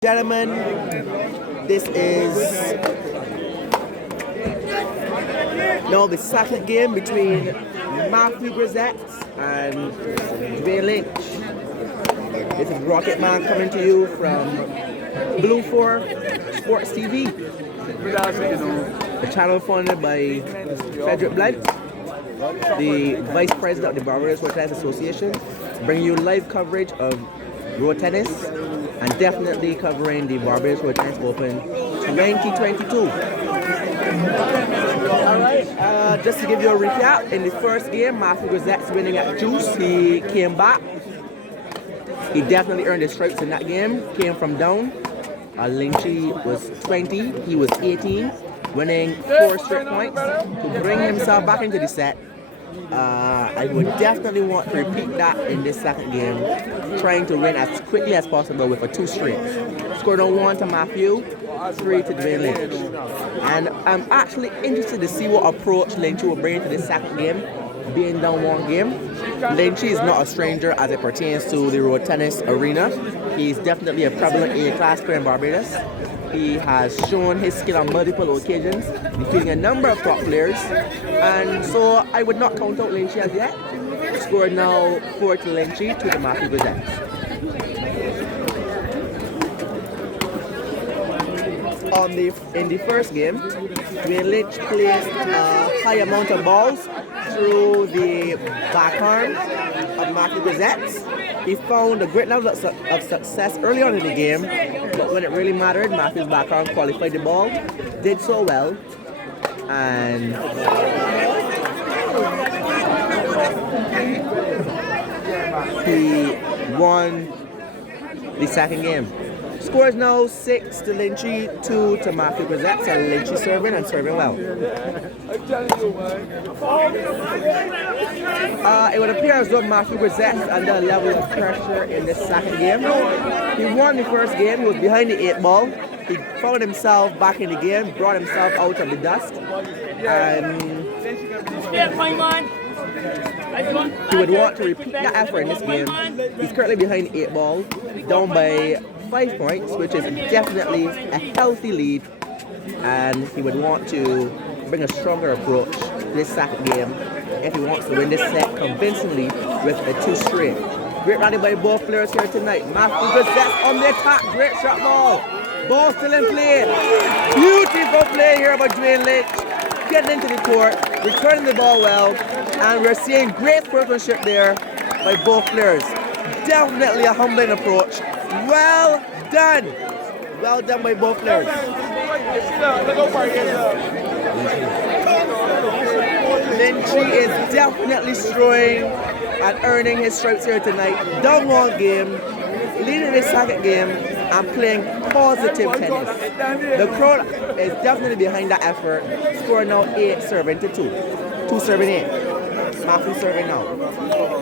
Gentlemen, this is now the second game between Matthew Grazette and Dwayne Lynch. This is Rocket Man coming to you from Blue 4 Sports TV, the channel funded by Frederick Blunt, the Vice President of the Barbados Road Tennis Association, bringing you live coverage of road tennis and definitely covering the Barbados Road Tennis Open 2022. Alright, just to give you a recap, in the first game, Matthew Grazette's winning at Juice. He came back. He definitely earned his stripes in that game. Came from down. Lynchy was 20, he was 18, winning 4 straight points to bring himself back into the set. I would definitely want to repeat that in this second game, trying to win as quickly as possible with a 2 straight. Scored on 1 to Matthew, 3 to Dwayne Lynch. And I'm actually interested to see what approach Lynch will bring to this second game, being down 1 game. Lynch is not a stranger as it pertains to the road tennis arena. He's definitely a prevalent A-class player in Barbados. He has shown his skill on multiple occasions, defeating a number of top players, and so I would not count out Lynchy as yet. Scored now 4 to Lynchy, 2 to Matthew Grazette. In the first game, Dwayne Lynch placed a high amount of balls through the backhand of Matthew Grazette. He found a great level of success early on in the game, but when it really mattered, Matthew's backhand qualified the ball, did so well, and he won the second game. Scores now 6 to Lynchy, 2 to Matthew Grazette, so Lynchy serving and serving well. It would appear as though Matthew Grazette is under a level of pressure in this second game. He won the first game, he was behind the 8 ball. He found himself back in the game, brought himself out of the dust, and he would want to repeat that effort in this game. He's currently behind the 8 ball, down by 5 points, which is definitely a healthy lead, and he would want to bring a stronger approach to this second game if he wants to win this set convincingly with a 2 straight. Great rally by both players here tonight. Matthew Grazette on the attack, great shot ball. Ball still in play. Beautiful play here by Dwayne Lynch, getting into the court, returning the ball well, and we're seeing great sportsmanship there by both players. Definitely a humbling approach. Well done! Well done by both players. Lynchy is definitely strong and earning his stripes here tonight. Down 1 game, leading the second game, and playing positive tennis. The crowd is definitely behind that effort. Score now 8 serving to 2. 2 serving 8. Matthew serving now.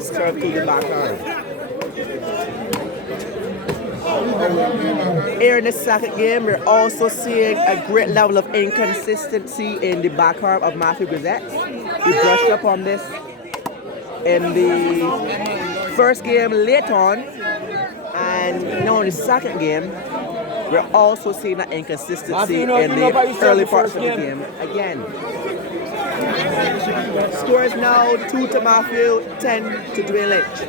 Serve to the backhand. Here in the second game, we're also seeing a great level of inconsistency in the backhand of Matthew Grazette. We brushed up on this in the first game late on, and now in the second game, we're also seeing that inconsistency in the early parts of the game again. Scores now 2 to Matthew, 10 to Dwayne Lynch.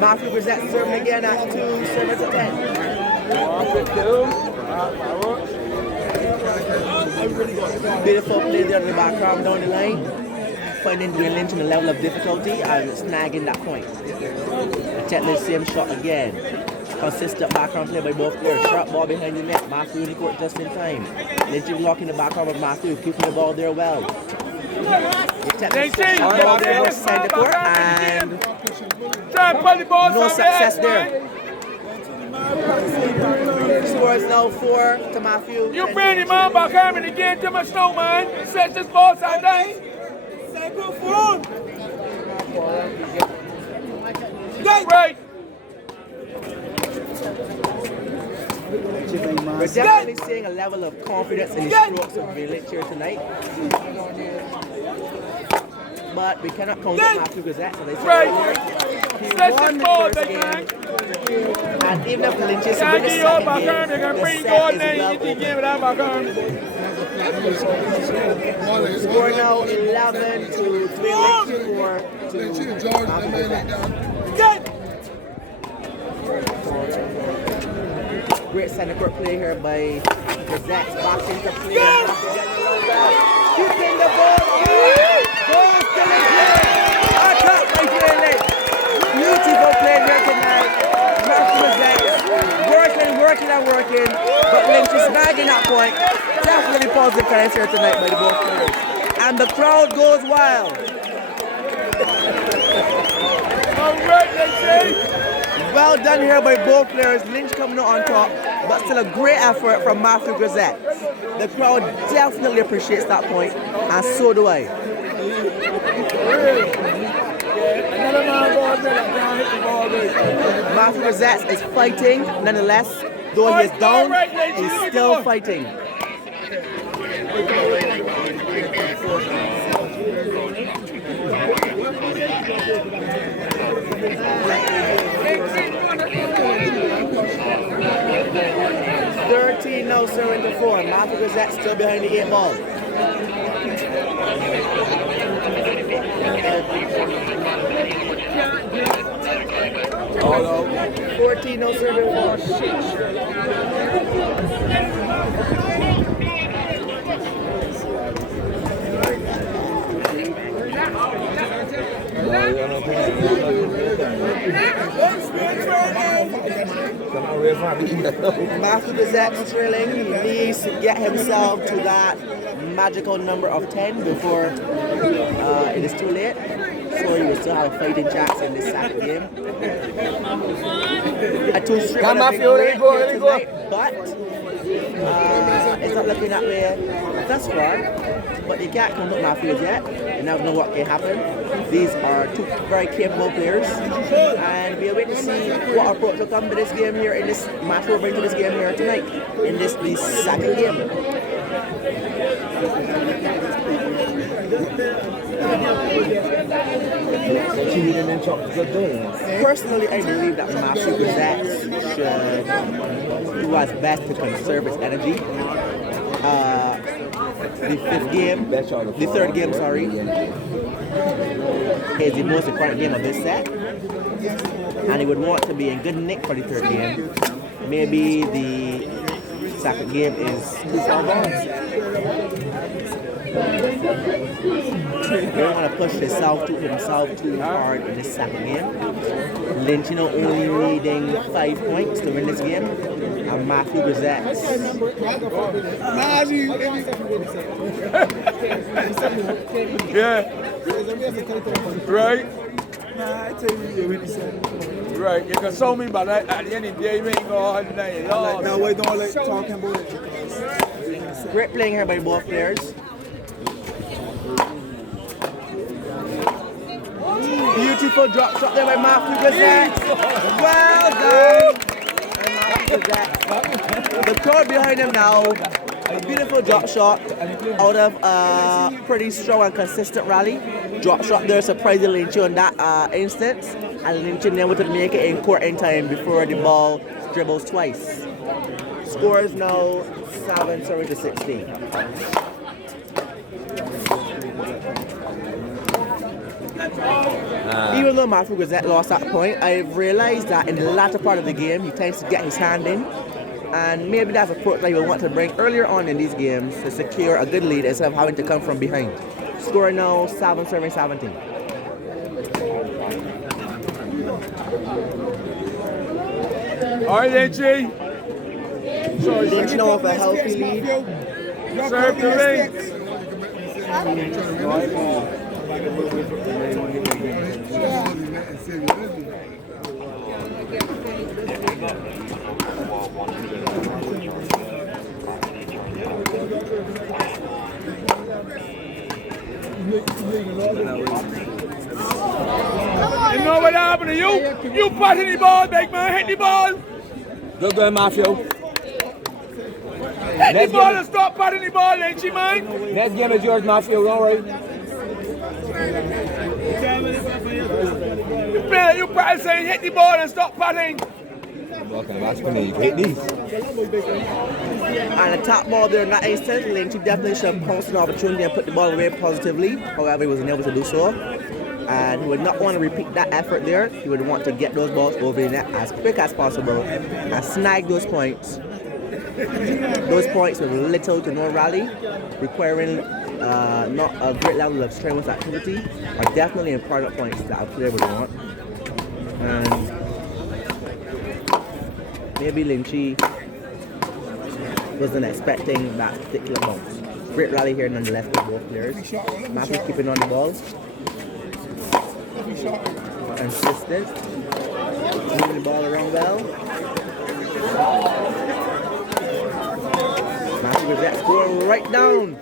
Matthew Grazette serving again at 2, serving to 10. Beautiful play there on the background down the line, finding Dwayne Lynch in a level of difficulty and snagging that point. Attempting the same shot again. Consistent background play by both players. Sharp ball behind the net. Matthew in the court just in time. Lynch blocking the background of Matthew, keeping the ball there well. Ball there was sent to court and no success there. Scores now 4 to Matthew. You bring him on back home and again to my snow, man. Set this ball side down. Right. We're definitely seeing a level of confidence in the strokes of Lynch here tonight. But we cannot count out Matthew Grazette, so they say he won the first game. And even if Lynch is winning the second game, the set is well over. Score now 11 to 3 Lynch score to Matthew Grazette. Great center court play here by Grazette. Back into play. Keeping the ball. Goes to Lynch. Attack by Lynch. Beautiful play here tonight. Matthew Grazette working. But Lynch is snagging that point. Definitely positive times here tonight by the both players. And the crowd goes wild. Well done here by both players. Lynch coming out on top, but still a great effort from Matthew Grazette. The crowd definitely appreciates that point, and so do I. Matthew Grazette is fighting, nonetheless. Though he is down, he's still fighting. Now serving to 4. Matthew Grazette still behind the 8 ball. Oh, 14 no serving 4. Matthew Grazette trailing. He needs to get himself to that magical number of 10 before it is too late. So he will still have a fighting chance in this second game. A 2-strip on a big break here tonight, but it's not looking that way thus far. But you can't count out Matthews yet. You never know what can happen. These are two very capable players, and we'll wait to see what approach will come to this game here in this match we'll bring to this game here tonight in this second game. Personally, I believe that Matthew Grazette should do his best to conserve his energy. The third game, is the most important game of this set, and he would want to be in good nick for the third game. Maybe the second game is too far gone. He don't want to push himself too hard in this second game. Lynch, only needing 5 points to win this game, and Matthew Grazette. Yeah. Right. Right. You can show me, but at the end of the day, you ain't going to have now we don't like talking about it. Great playing here by both players. Beautiful drop shot there by Matthew Grazette. Well done. The crowd behind him now. A beautiful drop shot out of a pretty strong and consistent rally. Drop shot there surprised Lynch on that instance, and Lynch able to make it in court in time before the ball dribbles twice. Score is now 7-16. Even though Matthew Grazette lost that point, I've realized that in the latter part of the game, he tends to get his hand in. And maybe that's a approach that he will want to bring earlier on in these games to secure a good lead instead of having to come from behind. Score now 7-17. All right, Lynchy. Lynch now with a healthy lead. Serve the Lynch. You know what happened to you? You passing the ball, big man, hit the ball. Good going, Matthew. Hit the ball and stop patting the ball, Lynchy, man. Next game is yours, Matthew. Don't worry. You practice saying hit the ball and stop patting. Okay, that's funny. You can hit these. And the top ball there in that instance, Lynch definitely should have pounced an opportunity and put the ball away positively. However, he was unable to do so. And he would not want to repeat that effort there. He would want to get those balls over the net as quick as possible and snag those points. Those points with little to no rally, requiring not a great level of strenuous activity, are definitely important points that a player would want. And maybe Lynchy wasn't expecting that particular bounce. Great rally here nonetheless by both players. Matthew keeping on the ball. Consistent. Moving the ball around well. Matthew Grazette going right down.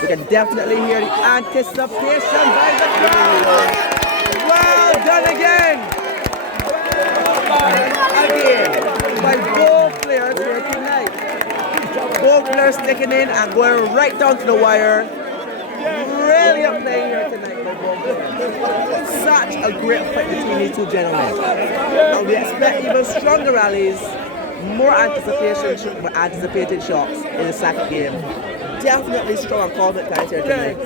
We can definitely hear the anticipation by the crowd. Well done again. Again, by both players here tonight. Both players sticking in and going right down to the wire. Brilliant play here tonight by both players. Such a great fight between these two gentlemen. And we expect even stronger rallies, more anticipated shots in the second game. Definitely strong and confident times here tonight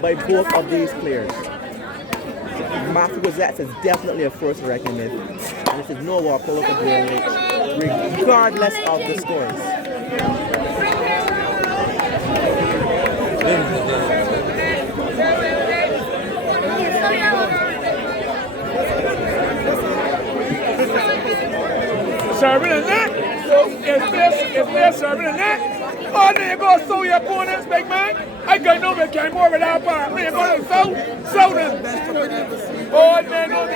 by both of these players. Matthew Grazette is definitely a force to reckon with. And this is no walk over for Dwayne Lynch, regardless of the scores. Serving the net. If they're serving the net, oh, then you go sow your opponents, big man. I got no make any more without bar. Then you go to sow them. Oh, man, no.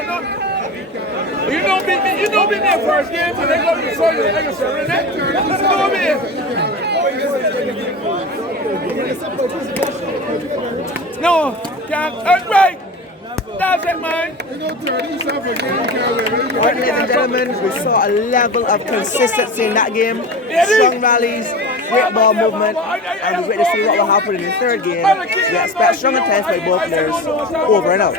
You know me in their first game, so they go to sow you. They can serve the net. You know me. No, can't. That's right. That's it, man. Alright, ladies and gentlemen, we saw a level of consistency in that game. Strong rallies, great ball movement, and we're ready to see what will happen in the third game. We expect strong attempts by both players. Over and out.